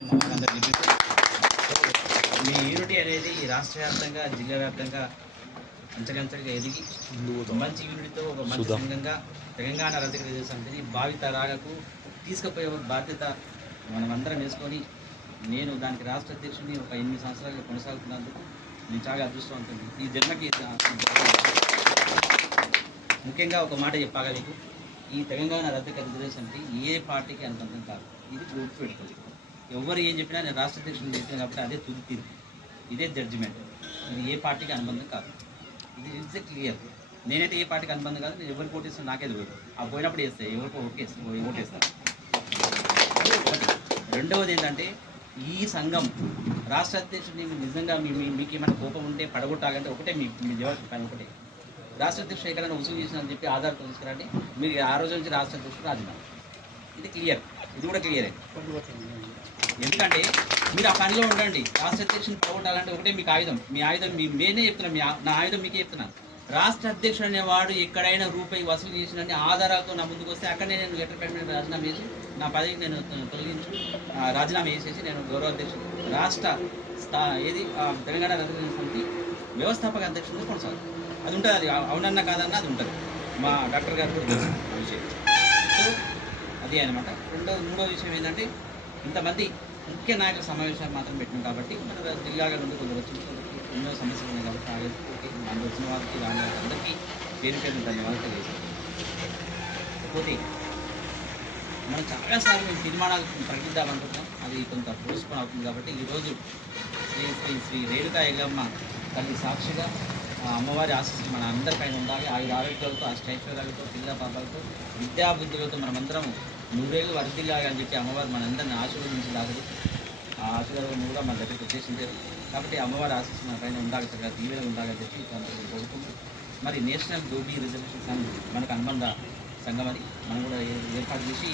మీ unity అనేది రాష్ట్ర వ్యాప్తంగా జిల్లా వ్యాప్తంగా అంచెలంచెలుగా ఎదిగి మంచి యూనిటీతో ఒక మంచి సంఘంగా తెలంగాణ రజక సమితిని భావితరాలకు తీసుకుపోయే బాధ్యత మనమందరం వేసుకొని నేను దానికి రాష్ట్ర అధ్యక్షుడిని ఒక 8 సంవత్సరాలుగా కొనసాగుతున్నందుకు నేను చాలా అదృష్టవంతుని. ఈ జన్మకి ముఖ్యంగా ఒక మాట చెప్పాలి మీకు, ఈ తెలంగాణ రజక సమితి ఏ పార్టీకి అనుబంధం కాదు. ఇది గ్రూప్ పెట్టుకోండి. ఎవరు ఏం చెప్పినా నేను రాష్ట్ర అధ్యక్షుడిని చెప్పిన కాబట్టి అదే తుది తీర్పు, ఇదే జడ్జిమెంట్. ఇది ఏ పార్టీకి అనుబంధం కాదు. ఇది ఇట్స్ క్లియర్. నేనైతే ఏ పార్టీకి అనుబంధం కాదు. నేను ఎవరికి ఓటేస్తాను నాకే తెలియదు. ఆ పోయినప్పుడు వేస్తాయి, ఎవరికి ఓటేస్తాను. రెండవది ఏంటంటే, ఈ సంఘం రాష్ట్ర అధ్యక్షుడిని నిజంగా మీకు ఏమైనా కోపం ఉంటే పడగొట్టాలంటే ఒకటే మీ జవాబు పని ఒకటే, రాష్ట్ర అధ్యక్షుడు ఎక్కడైనా వసూలు చేసినని చెప్పి ఆధారంతో తీసుకురండి. మీరు ఆ రోజు నుంచి రాష్ట్ర అధ్యక్షుడు రాజీనామా. ఇది క్లియర్. ఇది కూడా క్లియరే. ఎందుకంటే మీరు ఆ పనిలో ఉండండి. రాష్ట్ర అధ్యక్షుని పోగొట్టాలంటే ఒకటే మీకు ఆయుధం. మీ ఆయుధం నేనే చెప్తున్నాను, నా ఆయుధం మీకే చెప్తున్నాను. రాష్ట్ర అధ్యక్షుడు అనేవాడు ఎక్కడైనా రూపాయి వసూలు చేసినని ఆధారాలతో నా ముందుకు వస్తే అక్కడనే నేను లెటర్ ప్యాడ్ మీద రాజీనామా చేసి నా పదవికి నేను తొలగించి రాజీనామా చేసేసి నేను గౌరవ అధ్యక్షుడు రాష్ట్ర తెలంగాణ రజక సమితి వ్యవస్థాపక అధ్యక్షుడిగా కొనసాగుతుంది. అది ఉంటుంది. అది అవునన్నా కాదన్నా అది ఉంటుంది. మా డాక్టర్ గారు కూడా తెలుసు ఆ విషయం. సో అది అనమాట. మూడో విషయం ఏంటంటే, ఇంతమంది ముఖ్య నాయకుల సమావేశాలు మాత్రం పెట్టినాం కాబట్టి మన జిల్లాల నుండి కొందరు వచ్చిన ఎన్నో సమస్యలు ఉన్నాయి కాబట్టి అందులో వచ్చిన వారికి రాని వారికి అందరికీ పేరు ధన్యవాదాలు తెలియజేస్తాం. కాకపోతే మనం చాలాసార్లు మేము తీర్మానాలు ప్రకటిద్దామనుకుంటున్నాం. అది కొంత పోస్ట్పోన్ అవుతుంది కాబట్టి ఈరోజు శ్రీ రేణుకా ఎల్లమ్మ తల్లి సాక్షిగా అమ్మవారి ఆశీస్సులు మన అందరిపైన ఉండాలి. ఆరోగ్యాలతో అష్టైశ్వర్యాలతో పిల్ల పాపాలతో విద్యాబుద్ధులతో మనమందరం 100 ఏళ్ళు వర్ధిల్లాలి అని చెప్పి అమ్మవారు మనందరిని ఆశీర్వదించలాగదు. ఆ ఆశీర్వాదం కూడా మన దగ్గరికి ఉద్దేశించారు కాబట్టి అమ్మవారి ఆశీస్సు మన పైన ఉండాలి, చక్కగా దీవెనగా ఉండాలని చెప్పి కోరుకుంటూ, మరి నేషనల్ గోబీ రిజర్వేషన్ సంఘం మనకు అనుబంధ సంఘం అది మనం కూడా ఏర్పాటు చేసి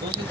సోషల్